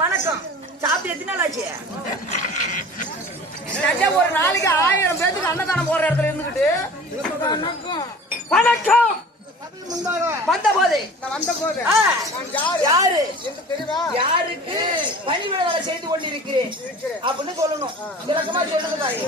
வணக்கம். சாப்பிட்டு எத்தனை நாள் ஆச்சு? ஒரு நாளைக்கு 1000 பேருக்கு அன்னதானம் போற இடத்துல இருந்துகிட்டு வணக்கம் வந்த போது யாரு யாருக்கு பணிவிட வேலை செய்து கொண்டிருக்கிறேன் அப்படின்னு சொல்லணும். விளக்கமா சொல்லுங்க தாயே.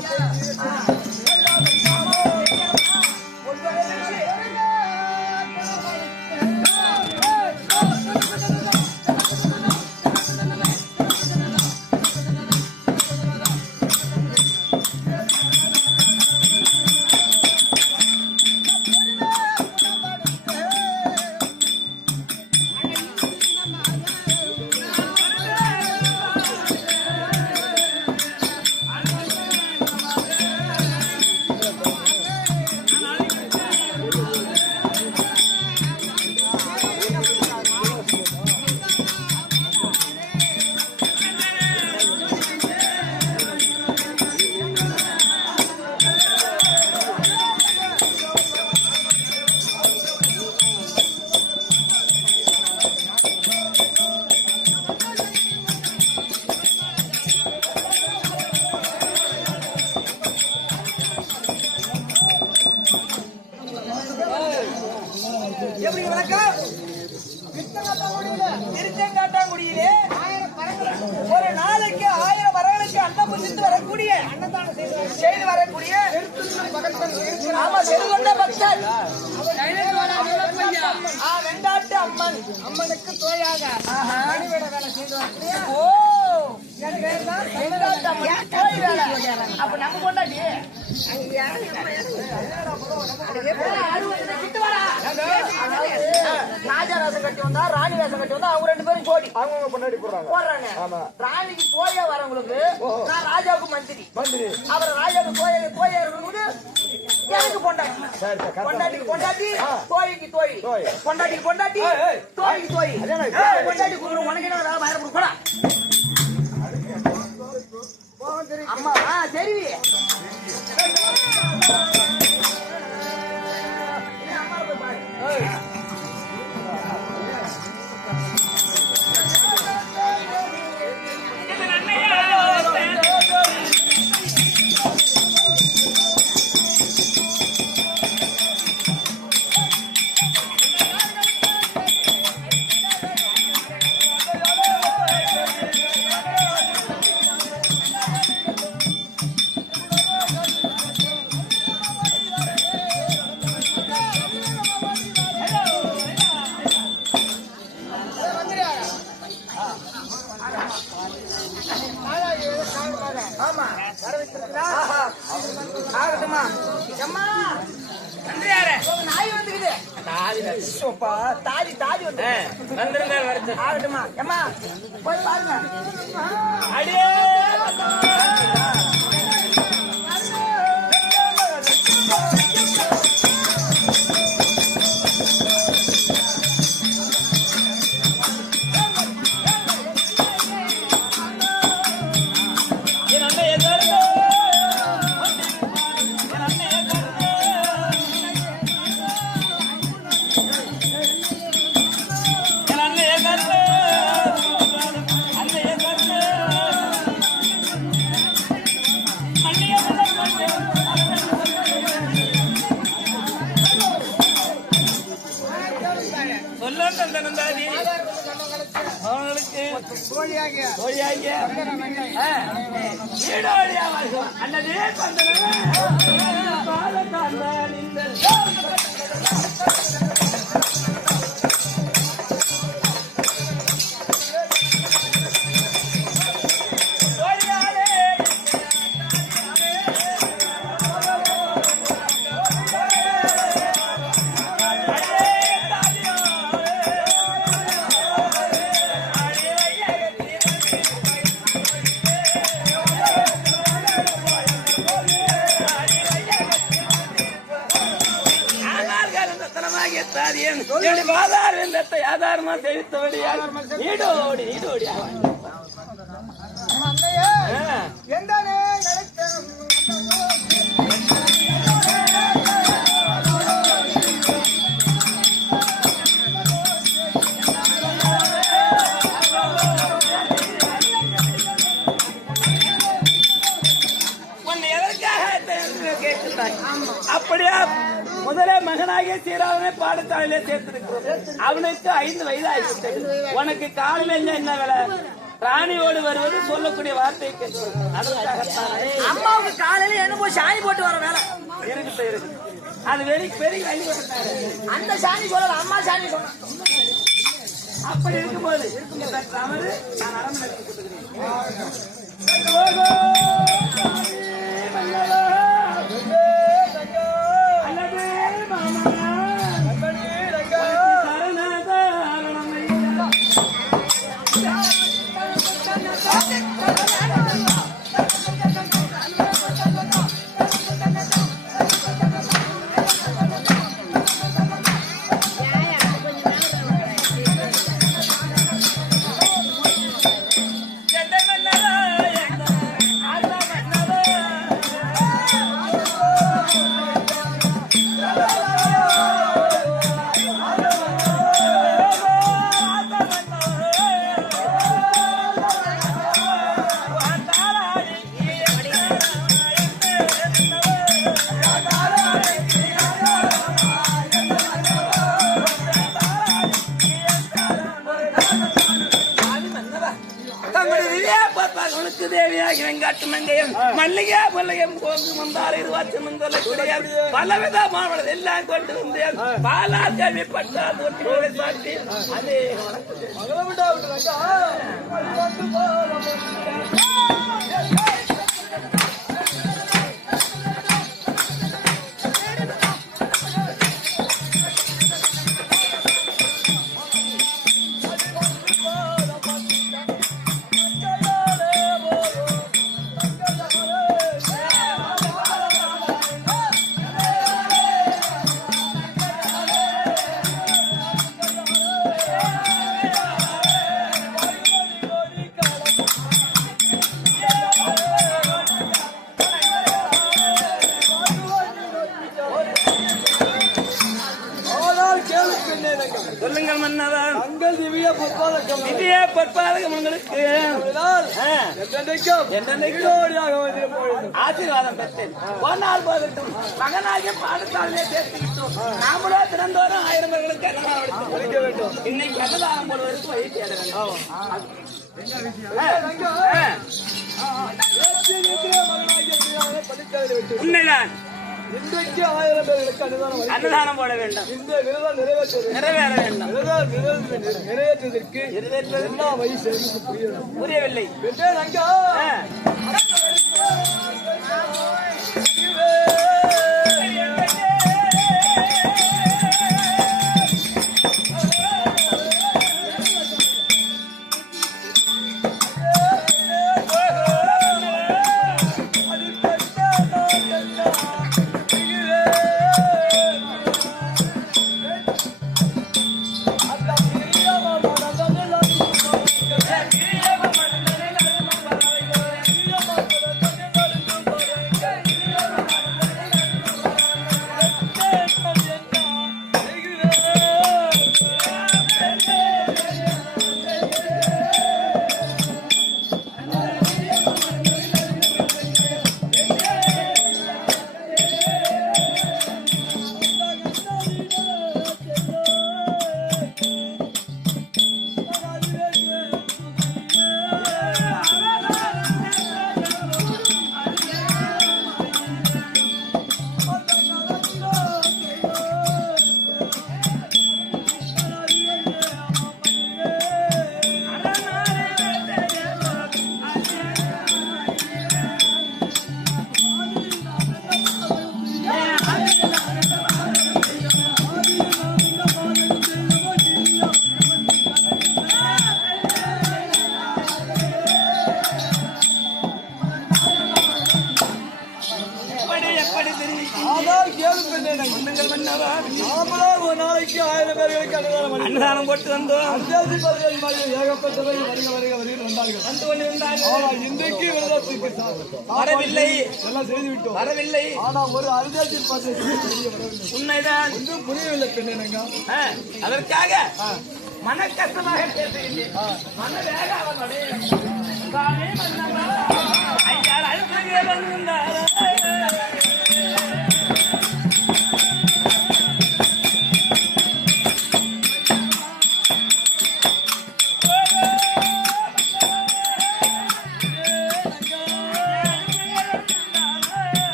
எப்படி வணக்கம் திருச்செங்காட்டாங்குடியிலே ஒரு நாளைக்கு 1000 வரங்களுக்கு அன்னம் புரிந்து வரக்கூடிய செய்து வரக்கூடிய ஆமா செல்வந்த பக்தர் வெண்டாட்டு அம்மன் அம்மனுக்கு தோயாக பணிவிட வேலை செய்து வரக்கூடிய அப்ப நம்ம கொண்டாடி ராஜா வேஷம் கட்டி வந்தா ராணி வேஷம் கட்டி வந்தா அவங்க 2 பேரும் ஜோடி அவங்க பொண்டாடி போடுறாங்க. ராணிக்கு தோயா வரவங்களுக்கு நான் ராஜாவுக்கு மந்திரி அவர் ராஜாவுக்கு தோயா இருக்கும்போது எனக்கு பொண்டாட்டிக்கு பொண்டாட்டி தோழிக்கு தோழி பொண்டாட்டிக்கு பொண்டாட்டி தோழிக்கு தோழி பொண்டாட்டி கொடுக்குறோம். உனக்கு என்ன வேலை கொடுக்கூடா அம்மா சரி நாய் வந்துக்குது தாதி வந்து ஆகட்டுமா அம்மா போய் பாருங்க. அடியே ஆதாரமா தெரிவித்தபடியால் நீடோடி நீடோடி கேட்கிறாய். அப்படியா? முதலே மகனாகிய சீராவனை பாடசாலையிலே சேர்த்திருக்கிறோம். அவனுக்கு 5 வயது ஆகிவிட்டது. உனக்கு காலையில் என்ன வேலை? ராணியோடு வருவது சொல்லக்கூடிய வார்த்தை கேட்கிறது. அம்மாவுக்கு காலையில என்ன போய் சாணி போட்டு வர வேலை இருக்கு. அது பெரிய பெரிய அந்த சாணி சொல்லல, அம்மா சாணி சொல்ல. அப்படி இருக்கும்போது தவறு நான் அரண்மனை தேவியாகி வெங்காட்டு மங்கையம் மல்லிகை மல்லிகம் கோந்து வந்தார் 20 பலவிதமான எல்லாம் கொண்டு வந்தேன். பாலா கேள்விப்பட்டால் சாட்டி அதே சொல்லுங்கள் மன்னவன். உங்கள் திவ்ய பொற்பாதகம் உங்களுக்கு ஆசீர்வாதம் பெற்றேன். போனால் போகட்டும். மகனாகிய பாடசாலையை சேர்த்துக்கிட்டோம். நாமளோ திறந்தோறும் 1000 பேர்களுக்கு படிக்க வேண்டும். இன்னைக்கு அன்னதானம் போடுவதற்கு வழி தேட வேண்டும். உண்மைதான். இன்றைக்கு 1000 பேர்களுக்கு அன்னதானம் போட வேண்டும். இந்த விரதம் நிறைவேற வேண்டும். நிறைவேற்றுவதற்கு என்ன வழி புரியவில்லை. அன்னதானம் போட்டு வந்தோம். இன்றைக்கு வரவில்லை, எல்லாம் செய்துவிட்டோம். வரவில்லை. ஆனா ஒரு அருந்தாட்சியில் உண்மைதான். ஒன்றும் புரியவில்லை பெண்ணேனங்க. அதற்காக மன கஷ்டமாக பேசுகின்றேன். மனதாக அவனுடைய ஐயா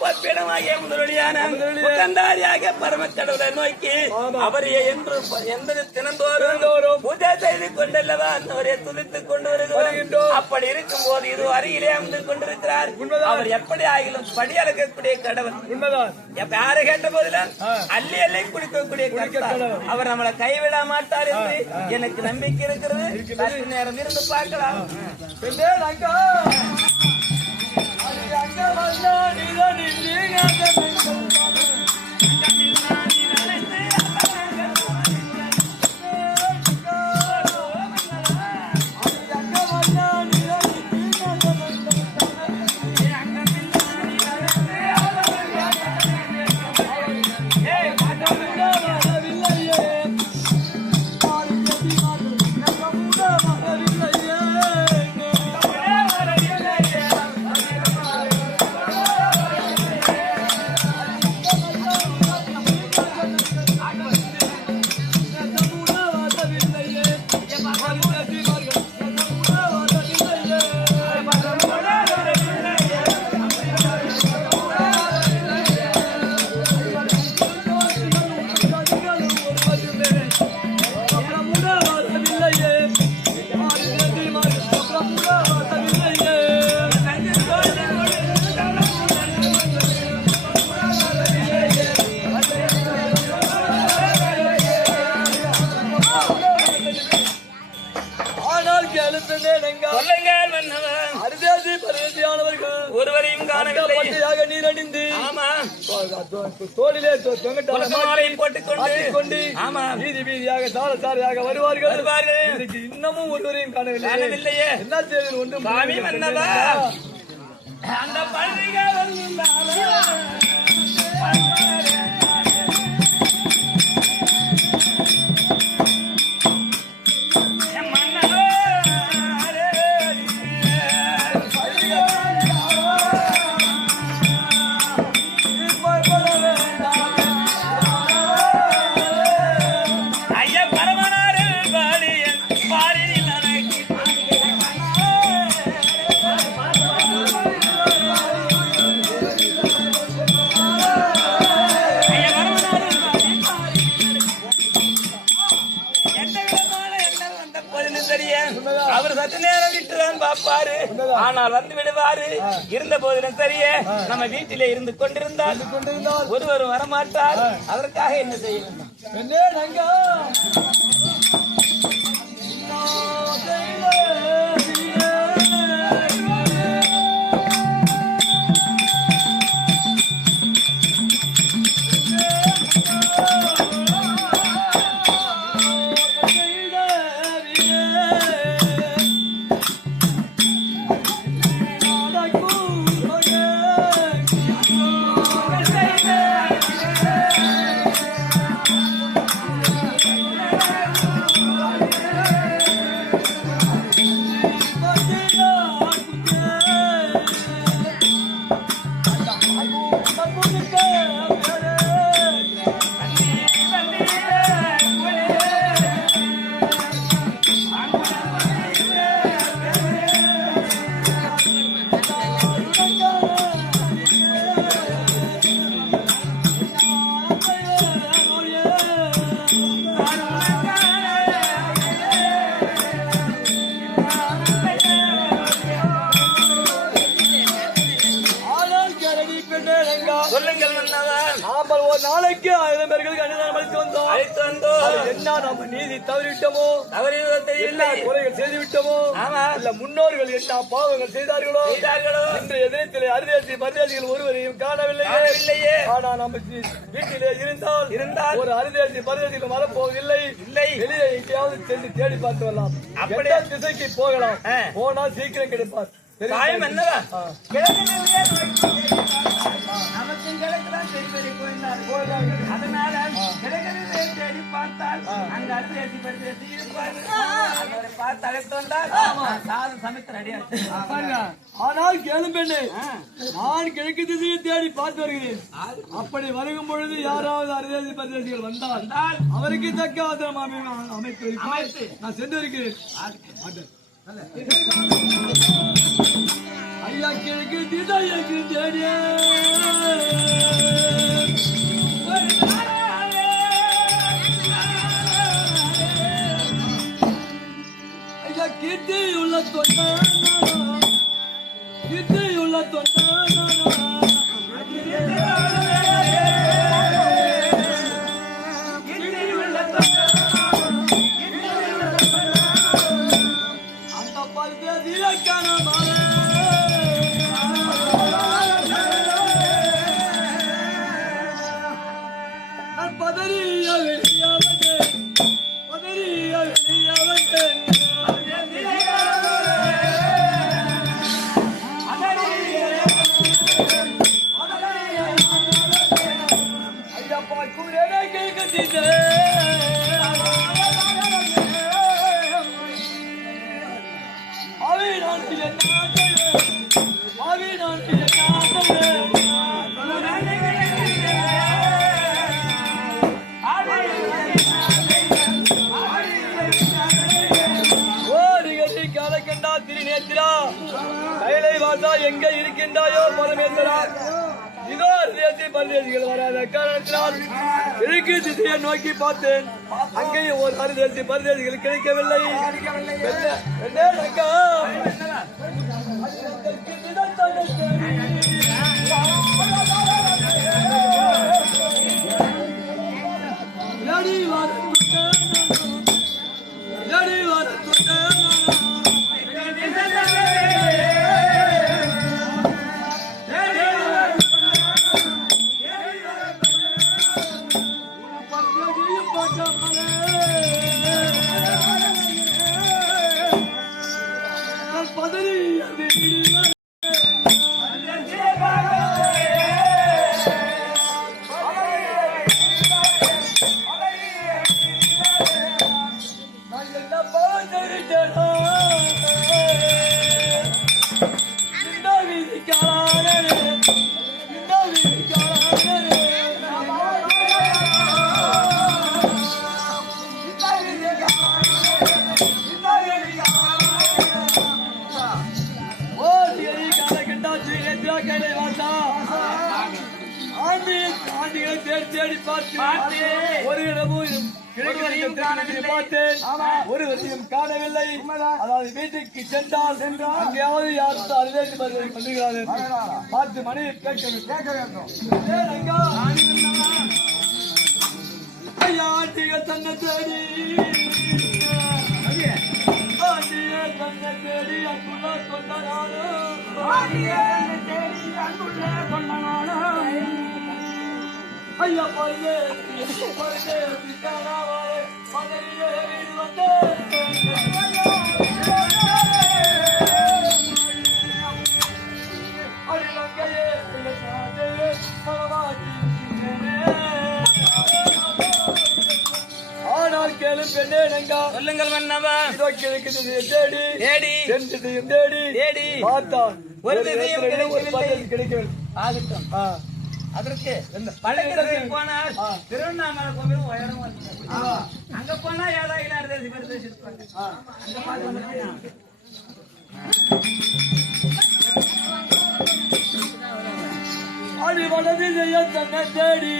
பொற்பிடமாகிய முதலொழியான முகந்தாரியாக பரமக்கடவுளை நோக்கி அவர் என்று எந்த தினந்தோறும் பூஜை செய்து கொண்டல்லவா அவரை துதித்துக் கொண்டு வருகிறோம். அப்படி இருக்கும் போது இது அருகிலே அமர்ந்து கொண்டிருக்கிறார். அவர் எப்படி ஆகிலும் படி அளக்கக்கூடிய கடவுள். யாரை கேட்ட போதிலும் அள்ளி அள்ளி குடிக்கக்கூடிய கடவுள். அவர் நம்மளை கைவிட மாட்டார் என்று எனக்கு நம்பிக்கை இருக்கிறது. சற்று நேரம் இருந்து பார்க்கலாம். ஒருவரையும் காணவில்லை. நீர் அணிந்து தோளிலே போட்டுக்கொண்டு வீதி வீதியாக சார சாரையாக வருவார்கள். இன்னமும் ஒருவரையும் காணவில்லையே. என்ன செய்வது ஒன்றும் சாமி மன்னவா அந்த பள்ளிகள் அவர் சற்று நேரம் விட்டுதான் பாப்பாரு. ஆனால் வந்து விடுவாரு. இருந்த போதிலும் சரியே நம்ம வீட்டிலே இருந்து கொண்டிருந்தால் ஒருவரும் வரமாட்டார். அதற்காக என்ன செய்ய வேண்டும்? சொல்லுங்கள் மன்னவா. நாமல் ஒரு நாளைக்கு 1000 பேர்களுக்கு அன்னதானம் அளித்து வந்தோம். என்ன நம்ம நீதி தவறிவிட்டோமோ, தெரியவில்லை, குறைகள் செய்து விட்டோமோ, இல்ல முன்னோர்கள் என்ன பாவங்கள் செய்தார்களோ, இன்று எதிரத்திலே அரிதேசி பரிதேசிகள் ஒருவரையும் காணவில்லையே. ஆனா நம்ம வீட்டிலே இருந்தால் ஒரு அரிதேசி பரிதேசிகள் வரப்போவதில்லை. வெளியே எங்கேயாவது சென்று தேடி பார்த்து வரலாம். அப்படியே திசைக்கு போகலாம். போனா சீக்கிரம் கிடைப்பார். அதனால தேடி பார்த்தால் அங்க அரிசி பரிசி பார்த்து அழைத்து வந்தால் சாதம் சமைத்து ரெடியா. ஆனால் கேளும் பெண்ணே, நான் கிழக்கு திசையை தேடி பார்த்து வருகிறேன். அப்படி வருகும் பொழுது யாராவது அரிசி பரிசிகள் வந்தால் அவருக்கு தக்க அமைத்து நான் சென்று இருக்கிறேன். ஐயா கிழக்கு திசைக்கு தேடிய ஐயா கீர்த்தியுள்ள தொண்டானா அந்த பல்வேதிலக்கான மாலை நான் பதறிய வெளியாவதே ஐயப்பா கூடே கேட்க காலக்கண்டா திருநேத்திரா கைலை வாசா எங்க இருக்கின்றாயோ பரமேஸ்வரா இதோ தேசி பரதேசிகள் வராத காரணத்தினால் கிழக்கு திசையை நோக்கி பார்த்தேன் அங்கேயும் ஒரு அறுதேசி பரதேசிகள் கிடைக்கவில்லை தேடி பார்த்தேன் ஒரு இடமும் பார்த்தேன் ஒருவரையும் காணவில்லை. அதாவது வீட்டுக்கு சென்றால் அங்கேயாவது யாரும் அறுதேசி பண்ணுகிறார்கள் பார்த்து மனைவி கேட்க வேண்டும். ஆண்டிகள் தன்னை தேடி தன்னை தேடி அன்புள்ள சொன்னாலும் ஐயா பருதே காணாவாரே மதுரையே வீடு வந்து அடிலங்கையே ஆனால் கேளும் பெண்ணே நங்கா சொல்லுங்கள் மன்னவா. இதோ கிழக்கு தேடி தேடி தென் திசையும் தேடி தேடி பார்த்தான் ஒரு திசையும் கிடைக்கவில்லை. ஆகட்டும். அதற்கு பழக்கத்துக்கு போனால் திருவண்ணாமலை கோவில் உயரமா இருக்கு. அங்க போனா ஏதாவது அறுதேசி பரதேசி இருப்பாங்க. அங்க பார்த்து அடி வடதி செய்ய தன்னை தேடி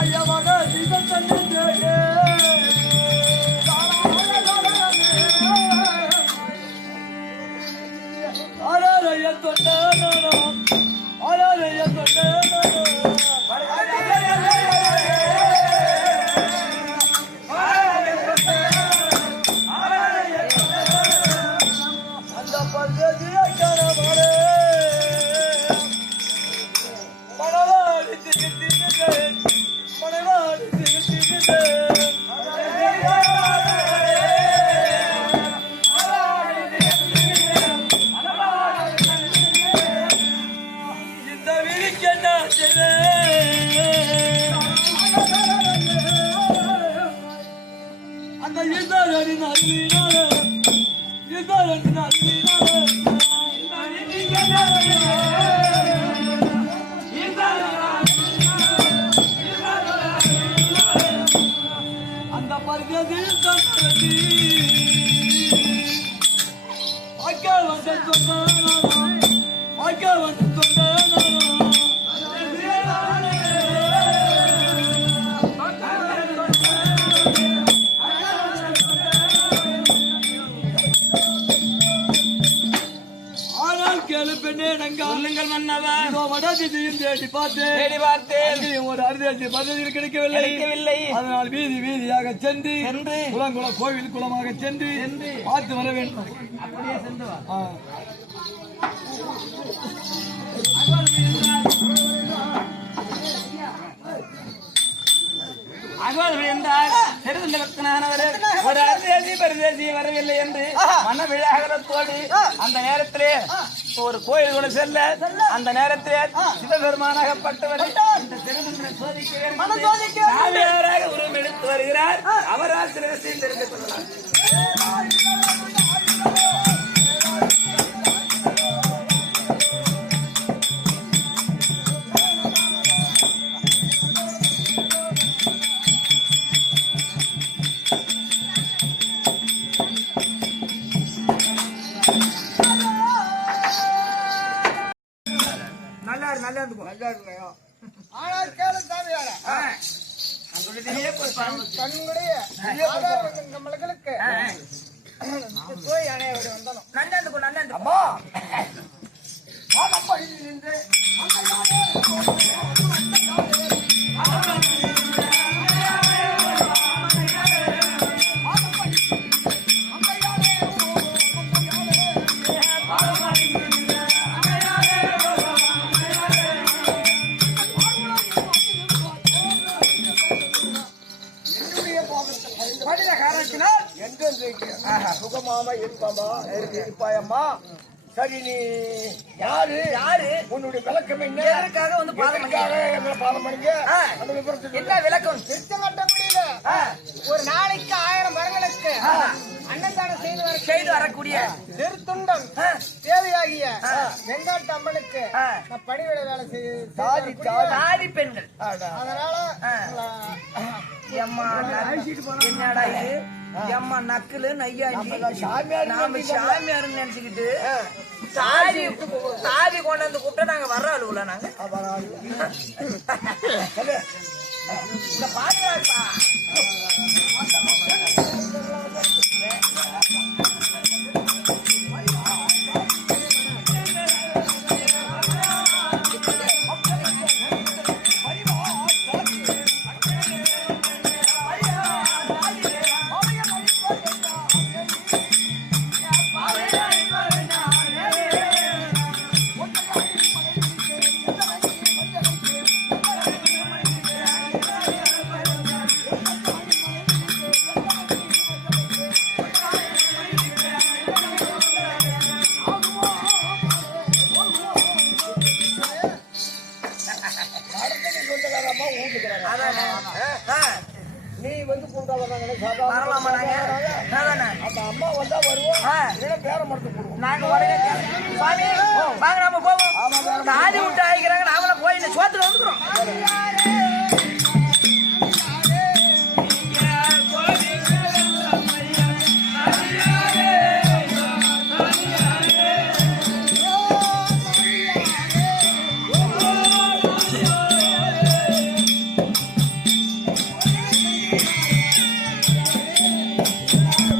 ஐயா வடதி தன்னை தேடி ஆராரைய தொண்டானோ ஆராரைய தொண்டானோ அந்த பந்ததிய கரமரே மனவாடி திகழ்ந்தேன் மனவாடி திகழ்ந்தேன் இந்த விழிக்கென்ன அந்த இதழின் அறிவினாலே இதழின் அறிவினாலே அந்த பர்வதில் தந்தி அக்கா வந்து சொன்னான் அக்கா வந்து சொல்லுங்கள் மன்னவா. தேடி பார்த்தேன் ஒரு அரிசி பദ്ധதியில் கிடைக்கவில்லை. அதனால் வீதி வீதியாக சென்று குளம் கோவில் குளமாக சென்று பார்த்து வர வேண்டும். அப்படியே சென்று வா. என்றால் ஒரு அரசேசி பரதேசி வரவில்லை என்று மனவிழாகரத்தோடு அந்த நேரத்திலே ஒரு கோயில் கூட செல்ல அந்த நேரத்திலே சிவபெருமானாகப்பட்டவர் இந்த சிறுமனை சோதிக்க சாமியாராக உருவம் எடுத்து வருகிறார். அவரால் சில விஷயம் தெரிந்து கொள்ளலாம். ஆனால் கேளு சாமியார தன்னுடைய நம்மளுக்கு போய் அணையோடு வந்தோம். நன்னந்து அம்மா நின்று சுகமாமா இருப்பாயம்மா. சரி, நீ யாரு உன்னுடைய விளக்கம் என்ன? எதற்காக வந்து பாதம் பண்ணீங்க? என்ன விளக்கம்? திருத்தம் கட்ட முடியல. ஒரு நாளைக்கு 1000 மரங்களுக்கு அன்னதானம் செய்து வரக்கூடிய திருத்துண்டம் தேவையாகிய வெங்காட்டு அம்மனுக்கு நான் பணிவிட வேலை செய்து சாதி பெண்கள். அதனால என்னடா இது எம்மா நக்குலு நையாண்டி நாம சாமியார் நினைச்சுக்கிட்டு சாதி கொண்டு வந்து கூப்பிட்டா நாங்க வர்ற அலுவல நாங்க பாதுகாப்பா நீ வந்து கூட்டா வர்றாங்க அம்மா வந்தா வருவோம். பேர மரத்து போடுவோம். நாங்க வாங்க நம்ம போவோம். சாதி விட்டு ஆகிக்கிறாங்க. நாமளும் போய் இந்த சோத்துல வந்துக்கிறோம்.